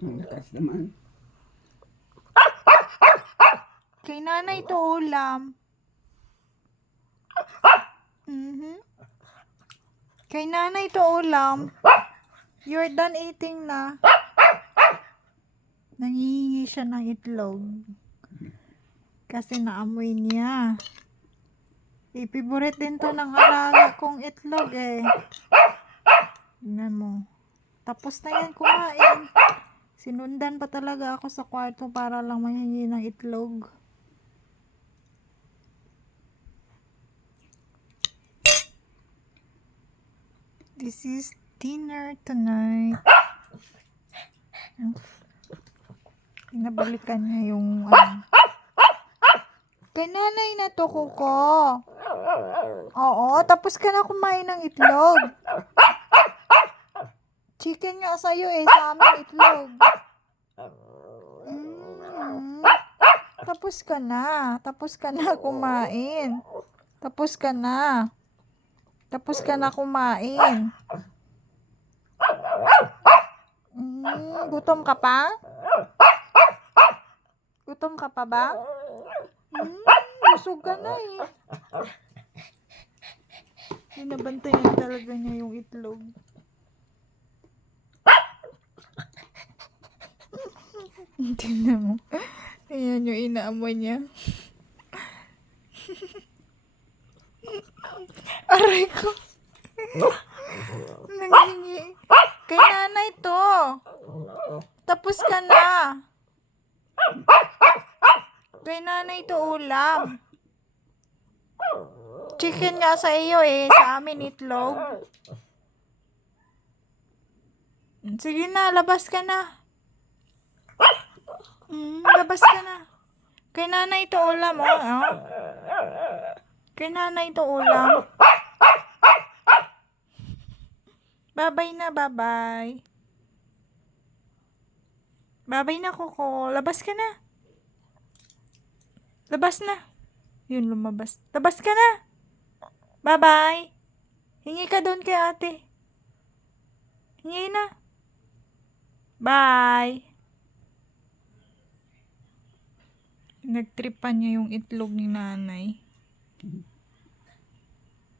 Ang lakas naman. Kay nanay to ulam. Kay nanay to ulam. You're done eating na. Nangihingi siya ng itlog. Kasi naamoy niya. Favorite din to ng alaga kong itlog eh. Tingnan mo. Tapos na yan kumain. Sinundan pa talaga ako sa kwarto para lang manghingi ng itlog. This is dinner tonight. Pinabalikan niya yung Kay nanay na to, Kuko. Oo, tapos ka na kumain ng itlog. Chicken nga sa'yo eh, sa amin itlog. Tapos ka na. Tapos ka na kumain. Tapos ka na. Tapos ka na kumain. Gutom ka pa? Gutom ka pa ba? Busog ka na eh. Binabantayan talaga niya yung itlog. Tingnan mo. Ayan yung inaamoy niya. Aray ko. Nanghingi. Kay nanay to. Tapos ka na. Kay nanay to ulam. Chicken nga sa iyo eh. Sa amin itlog. Sige na, labas ka na. Labas ka na. Kay nanay to ulam oh. Kay nanay to ulam. Babay na, babay. Babay na, Kuko. Labas ka na. Labas na. Yun, lumabas. Labas ka na. Bye-bye. Hingi ka doon kay ate. Hingi na. Bye. Nagtripan niya yung itlog ni nanay.